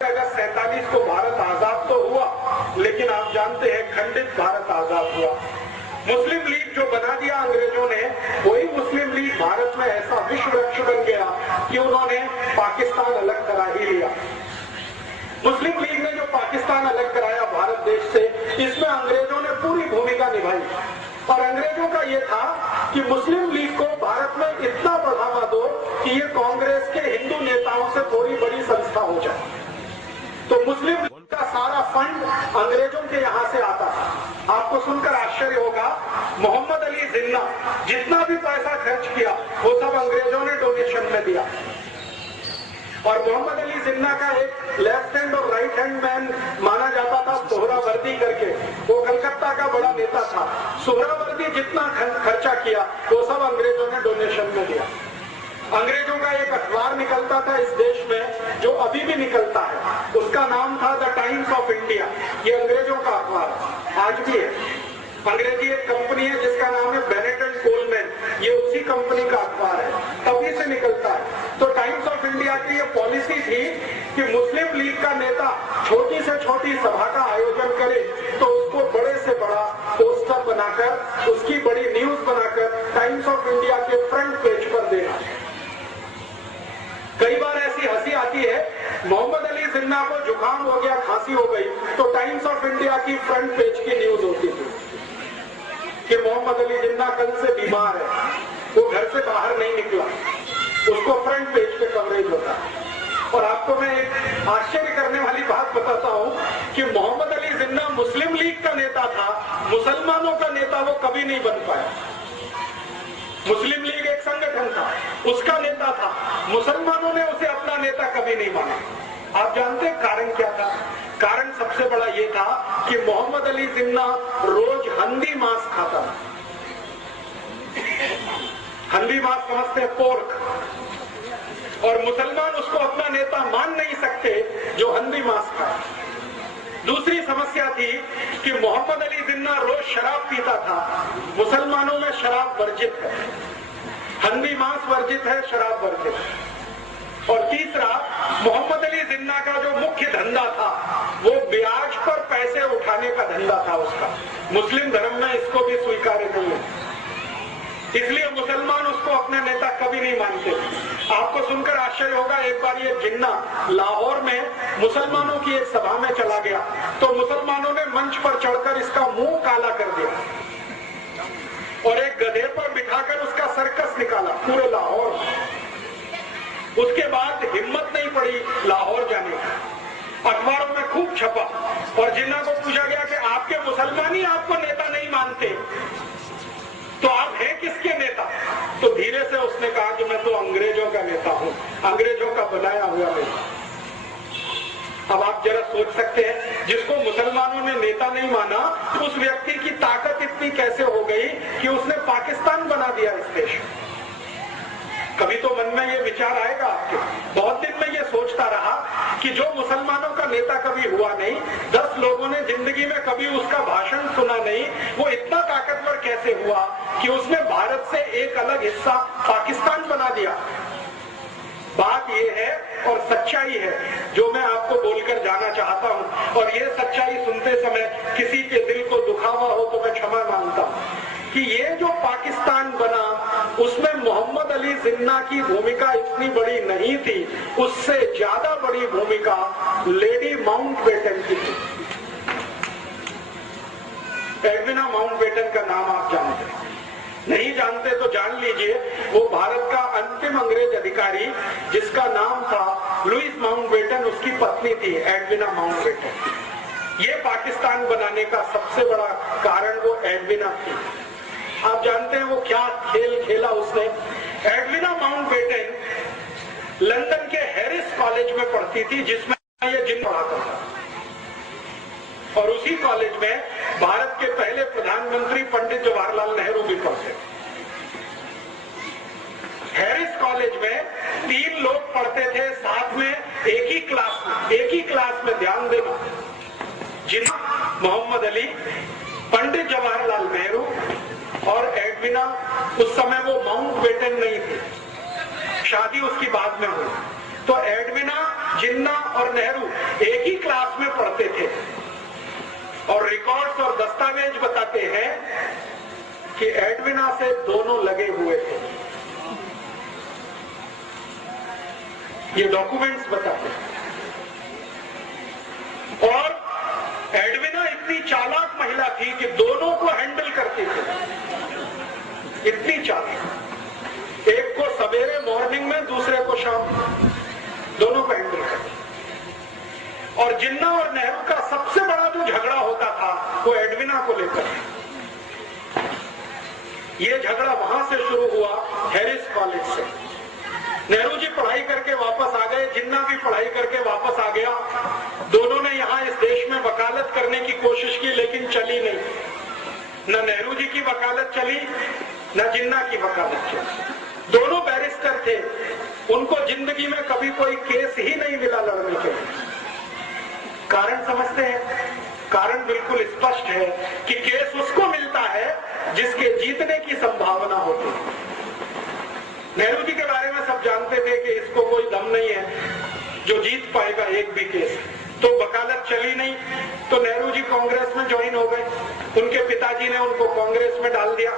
अगस्त 47 को भारत आजाद तो हुआ, लेकिन आप जानते हैं खंडित भारत आजाद हुआ। मुस्लिम लीग जो बना दिया अंग्रेजों ने, वही मुस्लिम लीग भारत में ऐसा विश्व वृक्ष बन गया कि उन्होंने पाकिस्तान अलग करा ही लिया। मुस्लिम लीग ने जो पाकिस्तान अलग कराया भारत देश से, इसमें अंग्रेजों ने पूरी भूमिका निभाई। और अंग्रेजों का यह था कि मुस्लिम लीग को भारत में इतना बढ़ावा दो कि ये कांग्रेस के हिंदू नेताओं से थोड़ी बड़ी संस्था हो जाए। तो मुस्लिम लीग का सारा फंड अंग्रेजों के यहाँ से आता था। आपको सुनकर आश्चर्य होगा, मोहम्मद अली जिन्ना जितना भी पैसा खर्च किया वो सब अंग्रेजों ने डोनेशन में दिया। और मोहम्मद अली जिन्ना का एक लेफ्ट हैंड और राइट हैंड मैन माना जाता था, सोहरावर्दी करके, वो कलकत्ता का बड़ा नेता था। सोहरावर्दी जितना खर्चा किया वो सब अंग्रेजों ने डोनेशन में दिया। अंग्रेजों का एक अखबार निकलता था इस देश में, जो अभी भी निकलता है, उसका नाम था द टाइम्स ऑफ इंडिया। ये अंग्रेजों का अखबार आज भी है। अंग्रेजी एक कंपनी है जिसका नाम है बेनेट एंड कोलमैन, ये उसी कंपनी का अखबार है, तभी से निकलता है। तो टाइम्स ऑफ इंडिया की ये पॉलिसी थी कि मुस्लिम लीग का नेता छोटी से छोटी सभा का आयोजन करे तो उसको बड़े से बड़ा पोस्टर बनाकर, उसकी बड़ी न्यूज बनाकर टाइम्स ऑफ इंडिया के फ्रंट पेज पर देना। कई बार ऐसी हंसी आती है, मोहम्मद अली जिन्ना को जुकाम हो गया, खांसी हो गई, तो टाइम्स ऑफ इंडिया की फ्रंट पेज की न्यूज होती थी कि मोहम्मद अली जिन्ना कल से बीमार है, वो घर से बाहर नहीं निकला, उसको फ्रंट पेज पे कवरेज होता है। और आपको मैं एक आश्चर्य करने वाली बात बताता हूं कि मोहम्मद अली जिन्ना मुस्लिम लीग का नेता था, मुसलमानों का नेता वो कभी नहीं बन पाया। मुस्लिम लीग एक संगठन था, उसका नेता था, मुसलमानों ने उसे अपना नेता कभी नहीं माना। आप जानते हैं कारण क्या था? कारण सबसे बड़ा ये था कि मोहम्मद अली जिन्ना रोज हंदी मांस खाता था। हंदी मांस समझते हैं, पोर्क, और मुसलमान उसको अपना नेता मान नहीं सकते जो हंदी मांस खाए। दूसरी समस्या थी कि मोहम्मद अली जिन्ना रोज शराब पीता था। मुसलमानों में शराब वर्जित है, हंदी मांस वर्जित है, शराब वर्जित है। और तीसरा, मोहम्मद अली जिन्ना का जो मुख्य धंधा था वो ब्याज पर पैसे उठाने का धंधा था उसका। मुस्लिम धर्म में इसको भी स्वीकार्य नहीं है, इसलिए मुसलमान उसको अपने नेता कभी नहीं मानते। आपको सुनकर आश्चर्य होगा, एक बार ये जिन्ना लाहौर में मुसलमानों की एक सभा में चला गया तो मुसलमानों ने मंच पर चढ़कर इसका मुंह काला कर दिया और एक गधे पर बिठाकर उसका सर्कस निकाला पूरे लाहौर में। उसके बाद हिम्मत नहीं पड़ी लाहौर जाने की, अखबारों में खूब छपा और जिन्ना को पूछा गया कि आपके मुसलमान ही आपको नेता नहीं मानते तो आप हैं किसके नेता? तो धीरे से उसने कहा कि मैं तो अंग्रेजों का नेता हूं, अंग्रेजों का बनाया हुआ नेता। अब आप जरा सोच सकते हैं, जिसको मुसलमानों ने नेता नहीं माना, उस व्यक्ति की ताकत इतनी कैसे हो गई कि उसने पाकिस्तान बना दिया इस देश। कभी तो मन में ये विचार आएगा आपके। बहुत दिन में ये सोचता रहा कि जो मुसलमानों का नेता कभी हुआ नहीं, 10 लोगों ने जिंदगी में कभी उसका भाषण सुना नहीं, वो इतना ताकतवर कैसे हुआ कि उसने भारत से एक अलग हिस्सा पाकिस्तान बना दिया। बात ये है और सच्चाई है जो मैं आपको बोलकर जाना चाहता हूं, और ये सच्चाई सुनते समय किसी के दिल को दुखा हुआ हो तो मैं क्षमा मांगता हूं कि ये जो पाकिस्तान बना उसमें मोहम्मद अली जिन्ना की भूमिका इतनी बड़ी नहीं थी, उससे ज्यादा बड़ी भूमिका लेडी माउंटबेटन की थी। एडविना माउंटबेटन का नाम आप जानते हैं, नहीं जानते तो जान लीजिए। वो भारत का अंतिम अंग्रेज अधिकारी जिसका नाम था लुइस माउंटबेटन, उसकी पत्नी थी एडविना माउंटबेटन। ये पाकिस्तान बनाने का सबसे बड़ा कारण वो एडविना थी। आप जानते हैं वो क्या खेल खेला उसने? एडविना माउंटबेटन लंदन के हैरिस कॉलेज में पढ़ती थी जिसमें ये जिन्ना पढ़ाता था, और उसी कॉलेज में भारत के पहले प्रधानमंत्री पंडित जवाहरलाल नेहरू भी पढ़ते। हैरिस कॉलेज में 3 लोग पढ़ते थे साथ में एक ही क्लास में ध्यान देना, जिन्ना, मोहम्मद अली, पंडित जवाहरलाल नेहरू और एडविना। उस समय वो माउंटबेटन नहीं थी, शादी उसकी बाद में हुई। तो एडविना जिन्ना और नेहरू एक ही क्लास में पढ़ते थे और रिकॉर्ड्स और दस्तावेज बताते हैं कि एडविना से दोनों लगे हुए थे। ये डॉक्यूमेंट्स बताते हैं। और एडविना इतनी चालाक महिला थी कि दोनों को हैंडल करती थी, इतनी चालाक। एक को सवेरे मॉर्निंग में, दूसरे को शाम में, दोनों को हैंडल करती। और जिन्ना और नेहरू का सबसे बड़ा जो झगड़ा होता था वो एडविना को लेकर। ये झगड़ा वहां से शुरू हुआ, हैरिस कॉलेज से। नेहरू जी पढ़ाई करके वापस आ गए, जिन्ना भी पढ़ाई करके वापस आ गया। दोनों ने यहाँ इस देश में वकालत करने की कोशिश की, लेकिन चली नहीं। न नेहरू जी की वकालत चली, न जिन्ना की वकालत चली। दोनों बैरिस्टर थे, उनको जिंदगी में कभी कोई केस ही नहीं मिला लड़ने के लिए। कारण समझते हैं? कारण बिल्कुल स्पष्ट है कि केस उसको मिलता है जिसके जीतने की संभावना होती है। नेहरू जी के बारे में सब जानते थे कि इसको कोई दम नहीं है जो जीत पाएगा एक भी केस। तो वकालत चली नहीं, तो नेहरू जी कांग्रेस में ज्वाइन हो गए। उनके पिताजी ने उनको कांग्रेस में डाल दिया।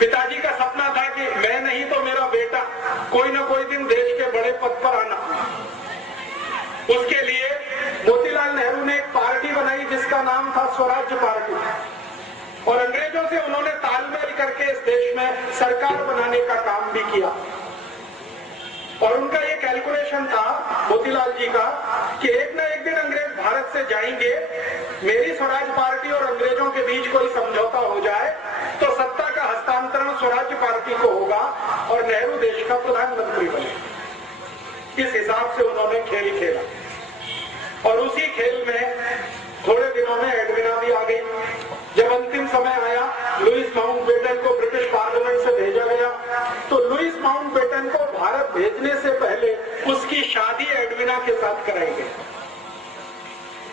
पिताजी का सपना था कि मैं नहीं तो मेरा बेटा कोई ना कोई दिन देश के बड़े पद पर आना। उसके लिए मोतीलाल नेहरू ने एक पार्टी बनाई जिसका नाम था स्वराज्य पार्टी, और अंग्रेजों से उन्होंने तालमेल करके इस देश में सरकार बनाने का काम भी किया। और उनका ये कैलकुलेशन था मोतीलाल जी का कि एक ना एक दिन अंग्रेज भारत से जाएंगे, मेरी स्वराज पार्टी और अंग्रेजों के बीच कोई समझौता हो जाए तो सत्ता का हस्तांतरण स्वराज्य पार्टी को होगा और नेहरू देश का प्रधानमंत्री बने। इस हिसाब से उन्होंने खेल खेला और उसी खेल में थोड़े दिनों में एडविना भी आ गई। जब अंतिम समय आया, लुईस माउंटबेटन को ब्रिटिश पार्लियामेंट से भेजा गया, तो लुईस माउंटबेटन को भारत भेजने से पहले उसकी शादी एडविना के साथ कराई गई।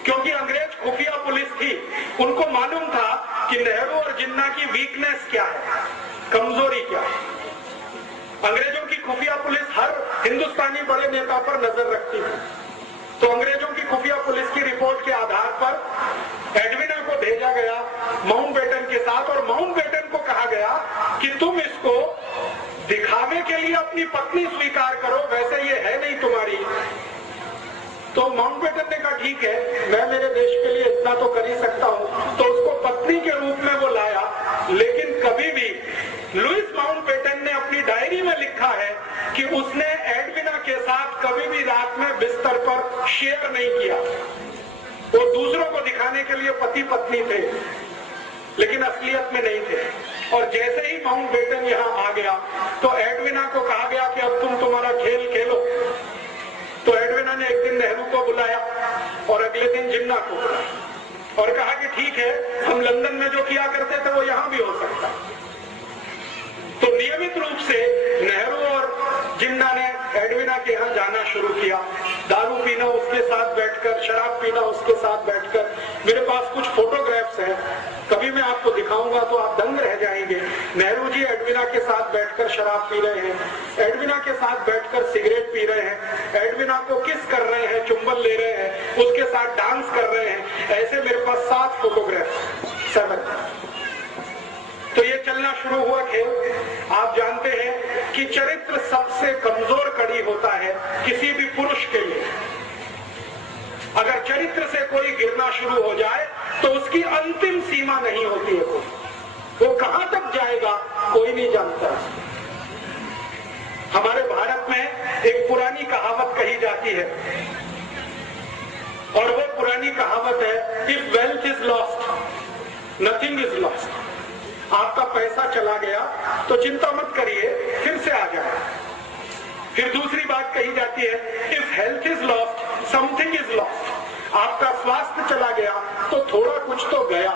क्योंकि अंग्रेज खुफिया पुलिस थी, उनको मालूम था कि नेहरू और जिन्ना की वीकनेस क्या है, कमजोरी क्या है। अंग्रेजों की खुफिया पुलिस हर हिंदुस्तानी बड़े नेता पर नजर रखती थी। तो अंग्रेजों की खुफिया पुलिस की रिपोर्ट के आधार पर एडविना को भेजा गया माउंटबेटन के साथ, और माउंटबेटन को कहा गया कि तुम इसको दिखावे के लिए अपनी पत्नी स्वीकार करो, वैसे ये है नहीं तुम्हारी। तो माउंटबेटन ने कहा ठीक है, मैं मेरे देश के लिए इतना तो कर ही सकता हूं। तो उसको पत्नी के रूप में वो लाया, लेकिन कभी भी लुईस माउंटबेटन ने अपनी डायरी में लिखा है कि उसने एडविना के साथ कभी भी रात में बिस्तर पर शेयर नहीं किया। वो दूसरों को दिखाने के लिए पति पत्नी थे, लेकिन असलियत में नहीं थे। और जैसे ही माउंटबेटन यहाँ आ गया तो एडविना को कहा गया कि अब तुम तुम्हारा खेल खेलो। तो एडविना ने एक दिन नेहरू को बुलाया और अगले दिन जिन्ना को बुलाया और कहा कि ठीक है, हम लंदन में जो किया करते थे वो यहाँ भी हो सकता। तो नियमित रूप से नेहरू और जिन्ना ने एडविना के यहाँ जाना शुरू किया, दारू पीना उसके साथ बैठकर, शराब पीना उसके साथ बैठकर। मेरे पास कुछ फोटोग्राफ्स हैं, कभी मैं आपको दिखाऊंगा तो आप दंग रह जाएंगे। नेहरू जी एडविना के साथ बैठकर शराब पी रहे हैं, एडविना के साथ बैठकर सिगरेट पी रहे हैं, एडविना को किस कर रहे हैं, चुंबन ले रहे हैं, उसके साथ डांस कर रहे हैं। ऐसे मेरे पास 7 फोटोग्राफ्स, 7। तो ये चलना शुरू हुआ खेल। आप जानते हैं कि चरित्र सबसे कमजोर कड़ी होता है किसी भी पुरुष के लिए। अगर चरित्र से कोई गिरना शुरू हो जाए तो उसकी अंतिम सीमा नहीं होती है कोई, वो कहां तक जाएगा कोई नहीं जानता। हमारे भारत में एक पुरानी कहावत कही जाती है, और वो पुरानी कहावत है, if wealth is lost nothing is lost. आपका पैसा चला गया तो चिंता मत करिए, फिर से आ जाए। फिर दूसरी बात कही जाती है, if health is lost something is lost. आपका स्वास्थ्य चला गया तो थोड़ा कुछ तो गया,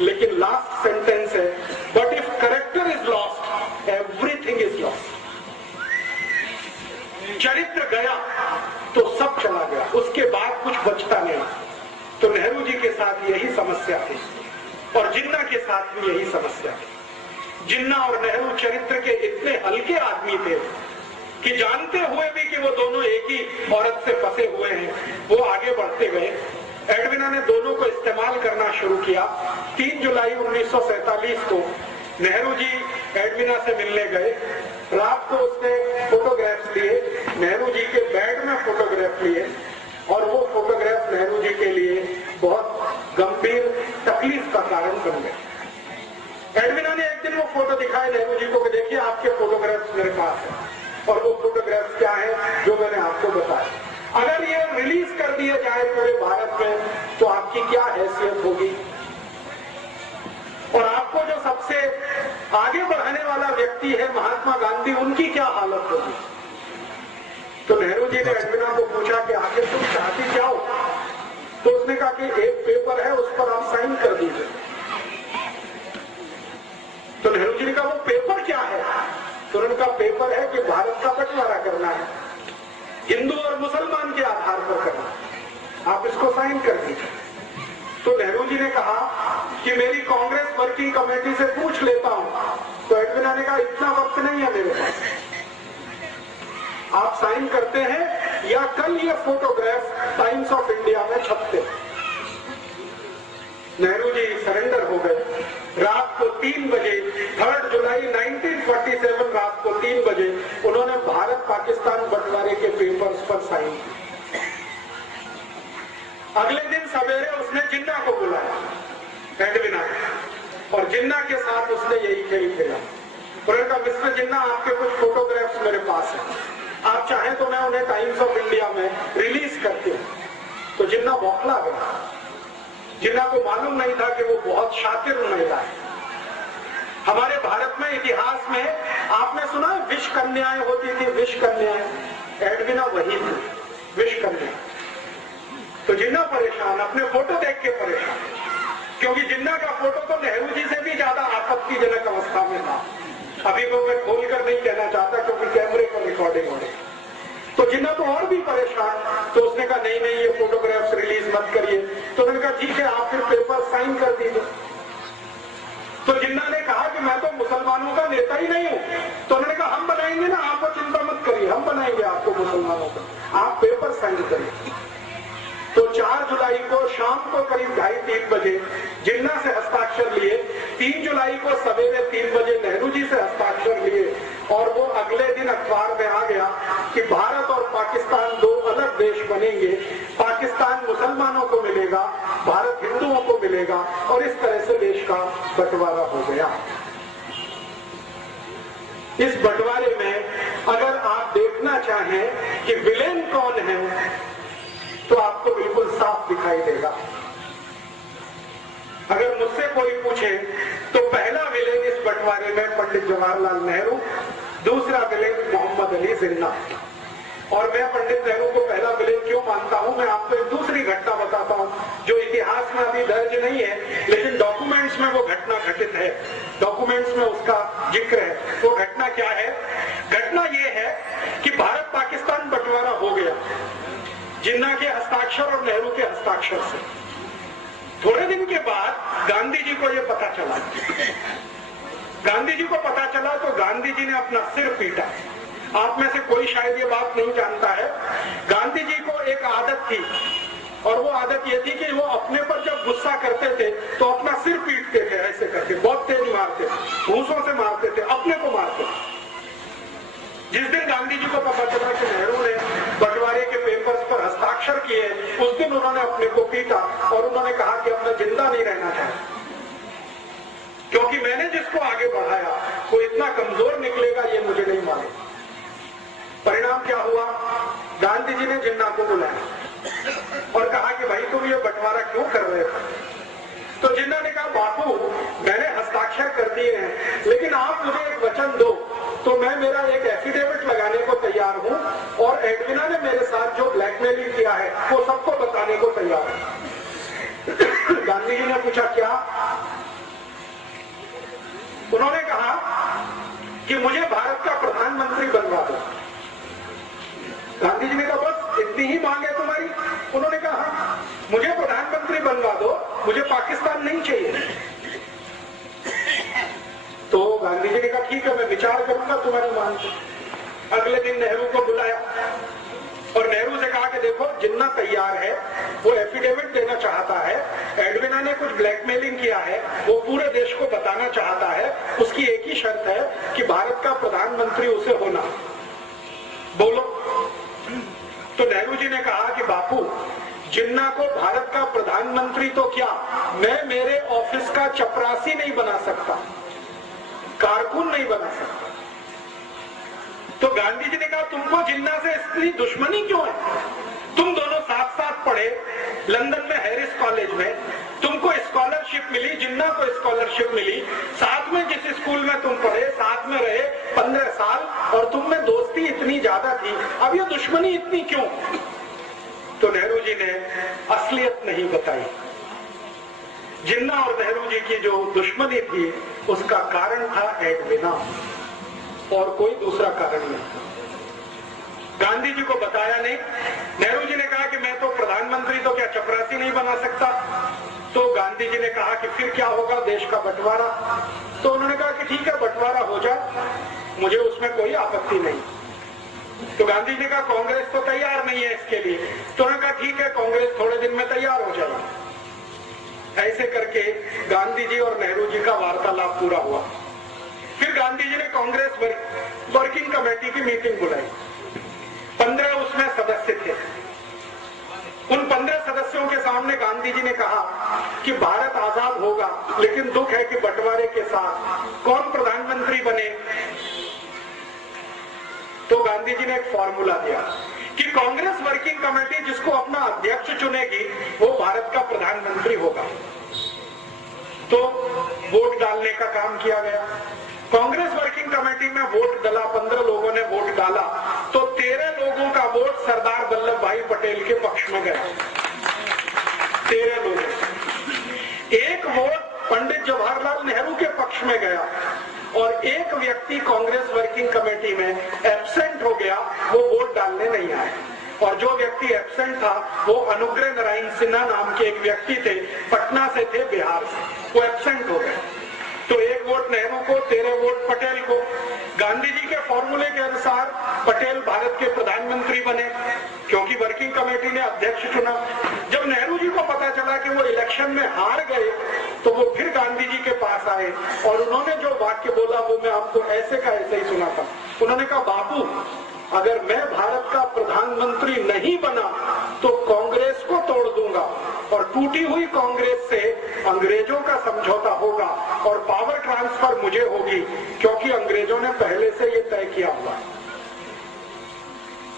लेकिन लास्ट सेंटेंस है, but if character is lost everything is lost. चरित्र गया तो सब चला गया, उसके बाद कुछ बचता नहीं। तो नेहरू जी के साथ यही समस्या थी और जिन्ना के साथ भी यही समस्या थी। जिन्ना और नेहरू चरित्र के इतने हल्के आदमी थे कि जानते हुए भी कि वो दोनों एक ही औरत से फंसे हुए हैं, वो आगे बढ़ते गए। एडविना ने दोनों को इस्तेमाल करना शुरू किया। 3 जुलाई 1947 को नेहरू जी एडविना से मिलने गए। रात को उसने फोटोग्राफ्स लिए, नेहरू जी के बेड में फोटोग्राफ लिए, और वो फोटोग्राफ नेहरू जी के लिए बहुत गंभीर तकलीफ का कारण बन गए। एडविना ने एक दिन वो फोटो दिखाए नेहरू जी को कि देखिए आपके फोटोग्राफ्स मेरे पास है, और वो फोटोग्राफ्स क्या है जो मैंने आपको बताया। अगर ये रिलीज कर दिया जाए पूरे भारत में तो आपकी क्या हैसियत होगी, और आपको जो सबसे आगे बढ़ाने वाला व्यक्ति है महात्मा गांधी, उनकी क्या हालत होगी। तो नेहरू जी ने एडविना को पूछा कि आखिर तुम चाहती क्या हो। तो उसने कहा कि एक पेपर है, उस पर आप साइन कर दीजिए। तो नेहरू जी ने कहा वो पेपर क्या है। तो उन्होंने कहा पेपर है कि भारत का बंटवारा करना है, हिंदू और मुसलमान के आधार पर करना, आप इसको साइन कर दीजिए। तो नेहरू जी ने कहा कि मेरी कांग्रेस वर्किंग कमेटी से पूछ लेता हूं। तो एडविना ने कहा इतना वक्त नहीं है मेरे पास, आप साइन करते हैं या कल ये फोटोग्राफ टाइम्स ऑफ इंडिया में छपते। नेहरू जी सरेंडर हो गए। रात को 3 बजे 3 जुलाई 1947 रात को 3 बजे उन्होंने भारत पाकिस्तान बंटवारे के पेपर्स पर साइन किए। अगले दिन सवेरे उसने जिन्ना को बुलाया एडविना, और जिन्ना के साथ उसने यही खेल खेला। उन्होंने कहा मिस्टर जिन्ना आपके कुछ फोटोग्राफ्स मेरे पास हैं, आप चाहें तो मैं उन्हें टाइम्स ऑफ इंडिया में रिलीज करती हूँ। तो जिन्ना बौखला गया। जिन्ना को मालूम नहीं था कि वो बहुत शातिर महिला है। हमारे भारत में इतिहास में आपने सुना है विष कन्याएं होती थी, विष कन्याएं। एडविना वही थी, विष कन्या। तो जिन्ना परेशान, अपने फोटो देख के परेशान, क्योंकि जिन्ना का फोटो तो नेहरू जी से भी ज्यादा आपत्तिजनक अवस्था में था। अभी को मैं खोलकर नहीं कहना चाहता क्योंकि कैमरे पर रिकॉर्डिंग हो रही। तो जिन्ना तो और भी परेशान। तो उसने कहा नहीं नहीं ये फोटोग्राफ्स रिलीज मत करिए। तो उन्होंने कहा ठीक है आप फिर पेपर साइन कर दीजिए। तो जिन्ना ने कहा कि मैं तो मुसलमानों का नेता ही नहीं हूं। तो उन्होंने कहा हम बनाएंगे ना, आपको चिंता मत करिए, हम बनाएंगे आपको मुसलमानों का, आप पेपर साइन करिए। तो 4 जुलाई को शाम को करीब 2:30-3 बजे जिन्ना से हस्ताक्षर लिए, 3 जुलाई को सवेरे 3 बजे नेहरू जी से हस्ताक्षर लिए, और वो अगले दिन अखबार में आ गया कि भारत और पाकिस्तान 2 अलग देश बनेंगे, पाकिस्तान मुसलमानों को मिलेगा, भारत हिंदुओं को मिलेगा, और इस तरह से देश का बंटवारा हो गया। इस बंटवारे में अगर आप देखना चाहें कि विलेन कौन है तो आपको बिल्कुल साफ दिखाई देगा। अगर मुझसे कोई पूछे तो पहला विलेन इस बंटवारे में पंडित जवाहरलाल नेहरू, दूसरा विलेन मोहम्मद अली जिन्ना। और मैं पंडित नेहरू को पहला विलेन क्यों मानता हूं, मैं आपको एक दूसरी घटना बताता हूं जो इतिहास में अभी दर्ज नहीं है, लेकिन डॉक्यूमेंट्स में वो घटना घटित है, डॉक्यूमेंट्स में उसका जिक्र है। वो घटना क्या है? घटना ये है कि भारत पाकिस्तान बंटवारा हो गया जिन्ना के हस्ताक्षर और नेहरू के हस्ताक्षर से। थोड़े दिन के बाद गांधी जी को यह पता चला। गांधी जी को पता चला तो गांधी जी ने अपना सिर पीटा। आप में से कोई शायद ये बात नहीं जानता है, गांधी जी को एक आदत थी, और वो आदत ये थी कि वो अपने पर जब गुस्सा करते थे तो अपना सिर पीटते थे, ऐसे करके बहुत तेज मारते थे, घूंसों से मारते थे, अपने को मारते थे। जिस दिन गांधी जी को पता चला कि नेहरू ने बंटवारे के पेपर्स पर हस्ताक्षर किए, उस दिन उन्होंने अपने को पीटा और उन्होंने कहा कि अब मैं जिंदा नहीं रहना चाहता, क्योंकि मैंने जिसको आगे बढ़ाया वो इतना कमजोर निकलेगा ये मुझे नहीं मालूम। परिणाम क्या हुआ? गांधी जी ने जिन्ना को बुलाया और कहा कि भाई तुम ये बंटवारा क्यों कर रहे हो? तो जिन्ना ने कहा बापू मैंने हस्ताक्षर कर दिए हैं, लेकिन आप मुझे एक वचन दो तो मैं मेरा एक एफिडेविट लगाने को तैयार हूं, और एडविना ने मेरे साथ जो ब्लैकमेलिंग किया है वो सबको बताने को तैयार हूं। गांधी जी ने पूछा क्या? उन्होंने कहा कि मुझे भारत का प्रधानमंत्री बनवा दो। गांधी जी ने कहा बस इतनी ही मांग है तुम्हारी? उन्होंने कहा हाँ, मुझे प्रधानमंत्री बनवा दो, मुझे पाकिस्तान नहीं चाहिए। तो गांधी जी ने कहा ठीक है मैं विचार करूंगा तुम्हारी मांग। अगले दिन नेहरू को बुलाया और नेहरू से कहा कि देखो जिन्ना तैयार है, वो एफिडेविट देना चाहता है, एडविना ने कुछ ब्लैकमेलिंग किया है, वो पूरे देश को बताना चाहता है, उसकी एक ही शर्त है कि भारत का प्रधानमंत्री उसे होना। बोलो। तो नेहरू जी ने कहा कि बापू, जिन्ना को भारत का प्रधानमंत्री तो क्या, मैं मेरे ऑफिस का चपरासी नहीं बना सकता, कारकुन नहीं बना सकता। तो गांधी जी ने कहा तुमको जिन्ना से इतनी दुश्मनी क्यों है? तुम दोनों साथ साथ पढ़े लंदन में हैरिस कॉलेज में, तुमको स्कॉलरशिप मिली, जिन्ना को स्कॉलरशिप मिली, साथ में जिस स्कूल में तुम पढ़े, साथ में रहे 15 साल, और तुम में दोस्ती इतनी ज्यादा थी, अब ये दुश्मनी इतनी क्यों? तो नेहरू जी ने असलियत नहीं बताई। जिन्ना और नेहरू जी की जो दुश्मनी थी उसका कारण था एडविना, और कोई दूसरा कारण नहीं। गांधी जी को बताया नहीं। नेहरू जी ने कहा कि मैं तो प्रधानमंत्री तो क्या चपरासी नहीं बना सकता। तो गांधी जी ने कहा कि फिर क्या होगा, देश का बंटवारा। तो उन्होंने कहा कि ठीक है, बंटवारा हो जाए, मुझे उसमें कोई आपत्ति नहीं। तो गांधी जी ने कहा कांग्रेस तो तैयार नहीं है इसके लिए। तो उन्होंने कहा ठीक है, कांग्रेस थोड़े दिन में तैयार हो जाएगी। ऐसे करके गांधी जी और नेहरू जी का वार्तालाप पूरा हुआ। फिर गांधी जी ने कांग्रेस वर्किंग कमेटी की मीटिंग बुलाई। 15 उसमें सदस्य थे। उन 15 सदस्यों के सामने गांधी जी ने कहा कि भारत आजाद होगा, लेकिन दुख है कि बंटवारे के साथ कौन प्रधानमंत्री बने। तो गांधी जी ने एक फॉर्मूला दिया कि कांग्रेस वर्किंग कमेटी जिसको अपना अध्यक्ष चुनेगी वो भारत का प्रधानमंत्री होगा। तो वोट डालने का काम किया गया। कांग्रेस वर्किंग कमेटी में वोट डाला, 15 लोगों ने वोट डाला, तो 13 लोगों का वोट सरदार वल्लभ भाई पटेल के पक्ष में गया। 13 लोग। एक वोट पंडित जवाहरलाल नेहरू के पक्ष में गया, और एक व्यक्ति कांग्रेस वर्किंग कमेटी में एब्सेंट हो गया, वो वोट डालने नहीं आया। और जो व्यक्ति एब्सेंट था वो अनुग्रह नारायण सिन्हा नाम के एक व्यक्ति थे, पटना से थे, बिहार से, वो एब्सेंट हो गए। तो एक वोट नेहरू को, 13 वोट पटेल को। गांधी जी के फॉर्मूले के अनुसार पटेल भारत के प्रधानमंत्री बने, क्योंकि वर्किंग कमेटी ने अध्यक्ष चुना। जब नेहरू जी को पता चला कि वो इलेक्शन में हार गए, तो वो फिर गांधी जी के पास आए, और उन्होंने जो वाक्य बोला वो मैं आपको ऐसे का ऐसे ही सुनाता। उन्होंने कहा बापू, अगर मैं भारत का प्रधानमंत्री नहीं बना तो कांग्रेस को तोड़ दूंगा, और टूटी हुई कांग्रेस से अंग्रेजों का समझौता होगा, और पावर ट्रांसफर मुझे होगी, क्योंकि अंग्रेजों ने पहले से ये तय किया हुआ।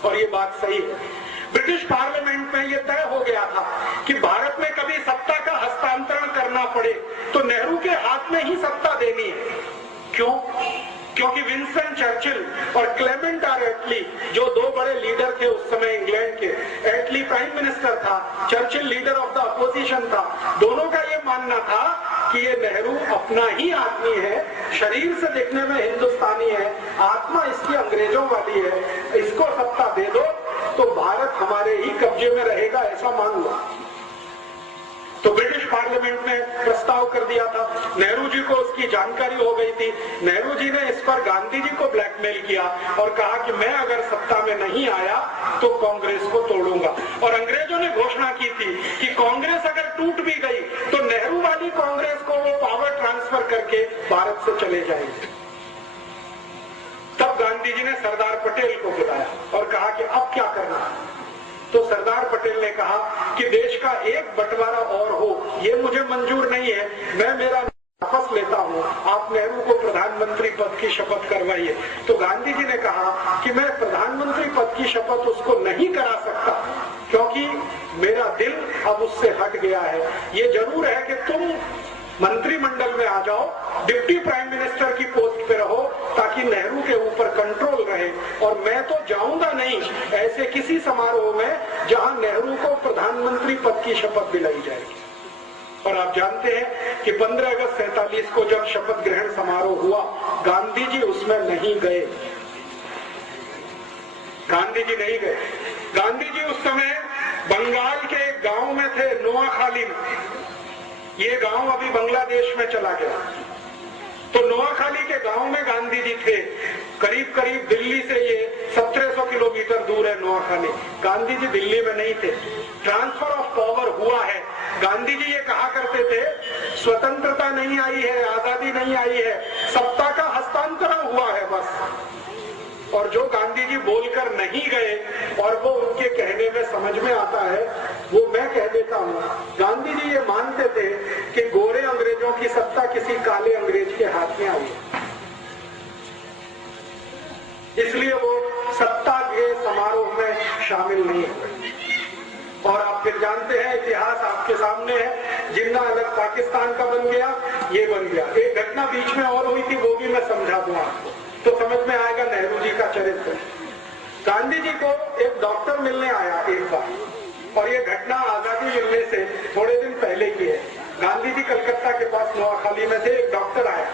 और ये बात सही है। ब्रिटिश पार्लियामेंट में ये तय हो गया था कि भारत में कभी सत्ता का हस्तांतरण करना पड़े तो नेहरू के हाथ में ही सत्ता देनी है। क्यों? क्योंकि विंस्टन चर्चिल और क्लेमेंट आर एटली, जो दो बड़े लीडर थे उस समय इंग्लैंड के, एटली प्राइम मिनिस्टर था, Churchill leader of the opposition था, दोनों का ये मानना था कि ये नेहरू अपना ही आदमी है, शरीर से देखने में हिंदुस्तानी है, आत्मा इसकी अंग्रेजों वाली है, इसको सत्ता दे दो तो भारत हमारे ही कब्जे में रहेगा, ऐसा मान लो। तो ब्रिटिश पार्लियामेंट ने प्रस्ताव कर दिया था। नेहरू जी को उसकी जानकारी हो गई थी। नेहरू जी ने इस पर गांधी जी को ब्लैकमेल किया और कहा कि मैं अगर सत्ता में नहीं आया तो कांग्रेस को तोड़ूंगा। और अंग्रेजों ने घोषणा की थी कि कांग्रेस अगर टूट भी गई तो नेहरू वाली कांग्रेस को वो पावर ट्रांसफर करके भारत से चले जाएंगे। तब गांधी जी ने सरदार पटेल को बुलाया और कहा कि अब क्या करना है। तो सरदार पटेल ने कहा कि देश का एक बंटवारा और हो, ये मुझे मंजूर नहीं है, मैं मेरा वापस लेता हूं, आप नेहरू को प्रधानमंत्री पद की शपथ करवाइए। तो गांधी जी ने कहा कि मैं प्रधानमंत्री पद की शपथ उसको नहीं करा सकता, क्योंकि मेरा दिल अब उससे हट गया है। ये जरूर है कि तुम मंत्रिमंडल में आ जाओ, डिप्टी प्राइम मिनिस्टर की पोस्ट पे रहो, ताकि नेहरू के ऊपर कंट्रोल रहे, और मैं तो जाऊंगा नहीं ऐसे किसी समारोह में जहां नेहरू को प्रधानमंत्री पद की शपथ दिलाई जाएगी। और आप जानते हैं कि 15 अगस्त 47 को जब शपथ ग्रहण समारोह हुआ, गांधी जी उसमें नहीं गए। गांधी जी नहीं गए। गांधी जी उस समय बंगाल के एक गांव में थे, नोआखाली में। ये गांव अभी बांग्लादेश में चला गया। तो नोआखाली के गांव में गांधी जी थे। करीब करीब दिल्ली से ये 1700 किलोमीटर दूर है नोआखाली। गांधी जी दिल्ली में नहीं थे। ट्रांसफर ऑफ पावर हुआ है। गांधी जी ये कहा करते थे, स्वतंत्रता नहीं आई है, आजादी नहीं आई है, सत्ता का हस्तांतरण हुआ है बस। और जो गांधी जी बोलकर नहीं गए और वो उनके कहने में समझ में आता है, वो मैं कह देता हूँ। गांधी जी ये मानते थे कि गोरे अंग्रेजों की सत्ता किसी काले अंग्रेज के हाथ में आई है, इसलिए वो सत्ता के समारोह में शामिल नहीं हुए। और आप फिर जानते हैं, इतिहास आपके सामने है। जिन्ना अलग पाकिस्तान का बन गया, ये बन गया। एक घटना बीच में और हुई थी, वो भी मैं समझा दूं आपको, तो समझ में आएगा नेहरू जी का चरित्र। गांधी जी को एक डॉक्टर मिलने आया एक बार, और ये घटना आजादी मिलने से थोड़े दिन पहले की है। गांधी जी कलकत्ता के पास नोआखाली में थे, एक डॉक्टर आया।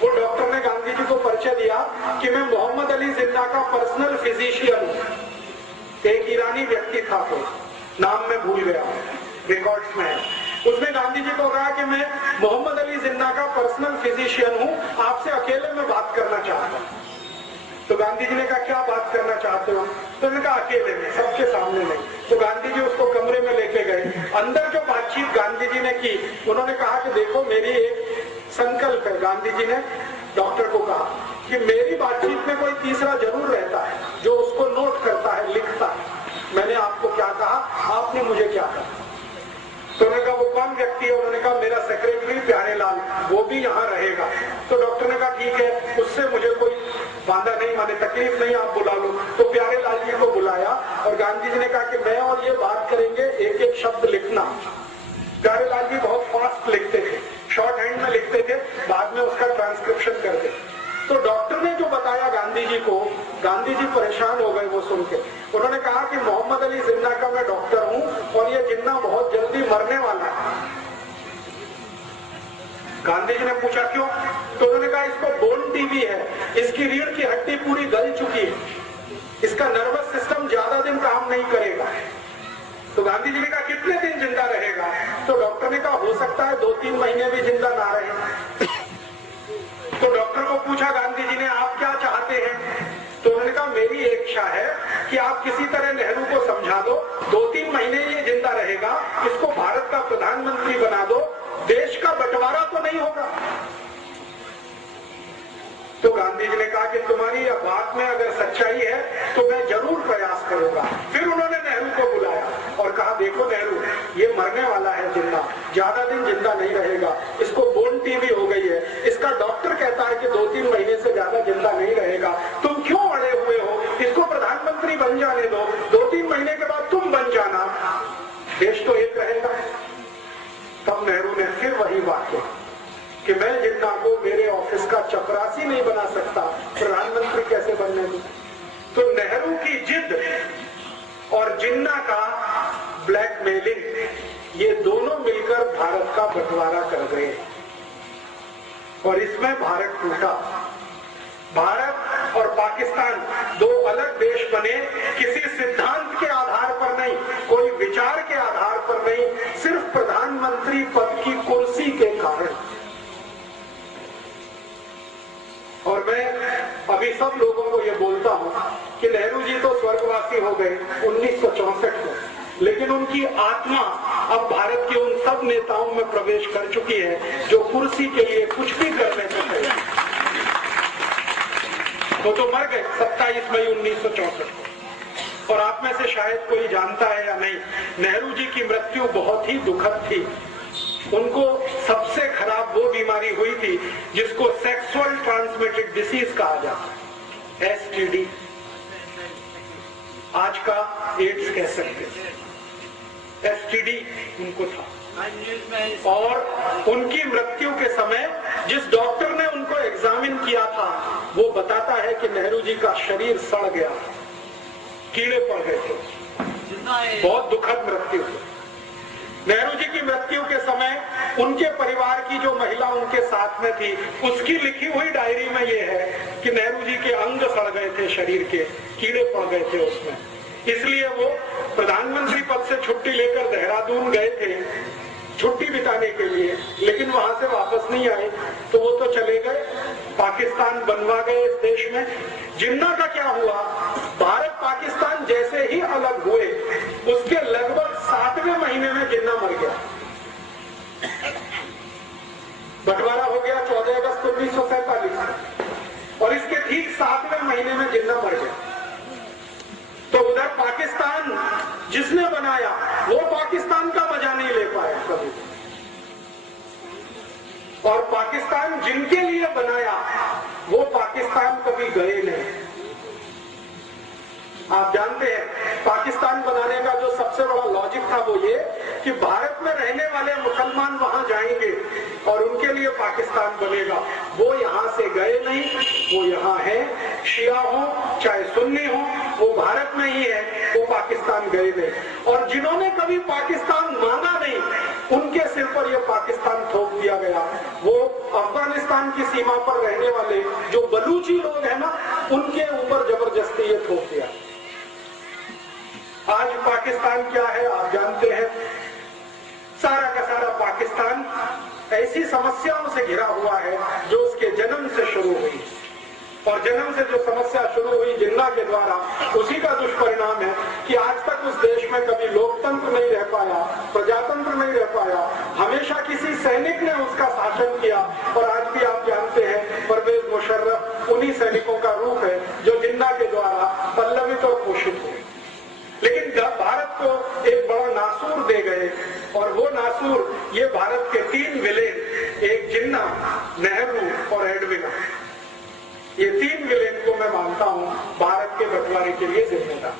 वो डॉक्टर ने गांधी जी को परिचय दिया कि मैं मोहम्मद अली जिन्ना का पर्सनल फिजिशियन हूं। एक ईरानी व्यक्ति था, तो नाम मैं भूल गया, रिकॉर्ड्स में है। उसने गांधी जी को कहा कि मैं मोहम्मद अली जिन्ना का पर्सनल फिजिशियन हूं, आपसे अकेले में बात करना चाहता हूं। तो गांधी जी ने कहा, क्या बात करना चाहते हो? तो उन्होंने कहा, अकेले में, सबके सामने नहीं। तो गांधी जी उसको कमरे में लेके गए। अंदर जो बातचीत गांधी जी ने की, उन्होंने कहा कि देखो, मेरी एक संकल्प है। गांधी जी ने डॉक्टर को कहा कि मेरी बातचीत में कोई तीसरा जरूर रहता है जो उसको नोट करता है, लिखता है। मैंने आपको क्या कहा, आपने मुझे क्या कहा? तो उन्होंने कहा, वो कौन व्यक्ति है? उन्होंने कहा, मेरा सेक्रेटरी प्यारेलाल, वो भी यहाँ रहेगा। तो डॉक्टर ने कहा, ठीक है, उससे मुझे कोई बांधा नहीं, माने तकलीफ नहीं, आप बुला लो। तो प्यारेलाल जी को बुलाया और गांधी जी ने कहा कि मैं और ये बात करेंगे, एक एक शब्द लिखना। प्यारेलाल जी बहुत फास्ट लिखते थे, शॉर्ट हैंड में लिखते थे, बाद में उसका ट्रांसक्रिप्शन करते। तो डॉक्टर ने जो बताया गांधी जी को, गांधी जी परेशान हो गए वो सुन के। उन्होंने कहा कि मोहम्मद अली जिन्ना का मैं डॉक्टर हूं और ये जिन्ना बहुत जल्दी मरने वाला है। गांधी जी ने पूछा, क्यों? तो उन्होंने कहा, इसको बोन टीबी है, इसकी रीढ़ की हड्डी पूरी गल चुकी है, इसका नर्वस सिस्टम ज्यादा दिन काम नहीं करेगा। तो गांधी जी ने कहा, कितने दिन जिंदा रहेगा? तो डॉक्टर ने कहा, हो सकता है 2-3 महीने भी जिंदा ना रहे। तो डॉक्टर को पूछा गांधी जी ने, आप क्या चाहते हैं? तो उन्होंने कहा, मेरी एक इच्छा है कि आप किसी तरह नेहरू को समझा दो, 2-3 महीने ये जिंदा रहेगा, इसको भारत का प्रधानमंत्री बना दो, देश का बंटवारा तो नहीं होगा। तो गांधी जी ने कहा कि तुम्हारी यह बात में अगर सच्चाई है तो मैं जरूर प्रयास करूंगा। फिर उन्होंने नेहरू को बुलाया और कहा, देखो नेहरू, ये मरने वाला है जिन्ना, ज्यादा दिन जिंदा नहीं रहेगा, इसको बोन टीबी हो गई है, इसका डॉक्टर कहता है कि 2-3 महीने से ज्यादा जिंदा नहीं रहेगा, तुम क्यों अड़े हुए हो? इसको प्रधानमंत्री बन जाने दो, 2-3 महीने के बाद तुम बन जाना, देश तो एक रहेगा। तब नेहरू ने फिर वही बात की कि मैं जिन्ना को मेरे ऑफिस का चपरासी नहीं बना सकता, प्रधानमंत्री कैसे बनने दूं? तो नेहरू की जिद और जिन्ना का ब्लैकमेलिंग, ये दोनों मिलकर भारत का बंटवारा कर गए और इसमें भारत टूटा। भारत और पाकिस्तान दो अलग देश बने, किसी सिद्धांत के आधार पर नहीं, कोई विचार के आधार पर नहीं, सिर्फ प्रधानमंत्री पद की कुर्सी के कारण। और मैं अभी सब लोगों को ये बोलता हूं कि नेहरू जी तो स्वर्गवासी हो गए 1964 में, लेकिन उनकी आत्मा अब भारत के उन सब नेताओं में प्रवेश कर चुकी है जो कुर्सी के लिए कुछ भी करने से पहले वो तो मर गए 27 मई 1964 को। और आप में से शायद कोई जानता है या नहीं, नेहरू जी की मृत्यु बहुत ही दुखद थी। उनको सबसे खराब वो बीमारी हुई थी जिसको सेक्सुअल ट्रांसमिटेड डिसीज कहा जाता है, STD, आज का एड्स कह सकते हैं। STD उनको था और उनकी मृत्यु के समय जिस डॉक्टर ने उनको एग्जामिन किया था वो बताता है कि नेहरू जी का शरीर सड़ गया, कीड़े पड़ गए थे। बहुत दुखद मृत्यु थी। नेहरू जी की मृत्यु के समय उनके परिवार की जो महिला उनके साथ में थी, उसकी लिखी हुई डायरी में ये है कि नेहरू जी के अंग सड़ गए थे, शरीर के कीड़े पड़ गए थे उसमें। इसलिए वो प्रधानमंत्री पद से छुट्टी लेकर देहरादून गए थे, छुट्टी बिताने के लिए, लेकिन वहां से वापस नहीं आए, तो वो तो चले गए, पाकिस्तान बनवा गए इस देश में। जिन्ना का क्या हुआ, भारत पाकिस्तान जैसे ही अलग हुए उसके लगभग 7वें महीने में जिन्ना मर गया। बंटवारा हो गया 14 अगस्त 1947 और इसके ठीक 7वें महीने में जिन्ना मर गया। तो उधर पाकिस्तान जिसने बनाया वो पाकिस्तान का मजा नहीं ले पाया कभी, और पाकिस्तान जिनके लिए बनाया वो पाकिस्तान कभी गए नहीं। आप जानते हैं पाकिस्तान बनाने का जो सबसे बड़ा लॉजिक था वो ये कि भारत में रहने वाले मुसलमान वहां जाएंगे और उनके लिए पाकिस्तान बनेगा। वो यहां से गए नहीं, वो यहां है, शिया हो चाहे सुन्नी हो, वो भारत में ही है, वो पाकिस्तान गए नहीं। और जिन्होंने कभी पाकिस्तान मांगा नहीं उनके सिर पर यह पाकिस्तान थोप दिया गया। वो अफगानिस्तान की सीमा पर रहने वाले जो बलूची लोग हैं ना, उनके ऊपर जबरदस्ती ये थोप दिया। आज पाकिस्तान क्या है आप जानते हैं, सारा का सारा पाकिस्तान ऐसी समस्याओं से घिरा हुआ है जो उसके जन्म से शुरू हुई, और जन्म से जो समस्या शुरू हुई जिन्ना के द्वारा, उसी का दुष्परिणाम है कि आज तक उस देश में कभी लोकतंत्र नहीं रह पाया, प्रजातंत्र नहीं रह पाया, हमेशा किसी सैनिक ने उसका शासन किया। और आज भी आप जानते हैं परवेज मुशर्रफ उन्हीं सैनिकों का रूप है जो जिन्ना के द्वारा पल्लवित और पोषित हुए। लेकिन भारत को एक बड़ा नासूर दे गए, और वो नासूर ये भारत के 3 विलेन, एक जिन्ना, नेहरू और एडविना, ये 3 विलेन को मैं मानता हूं भारत के बंटवारे के लिए जिम्मेदार।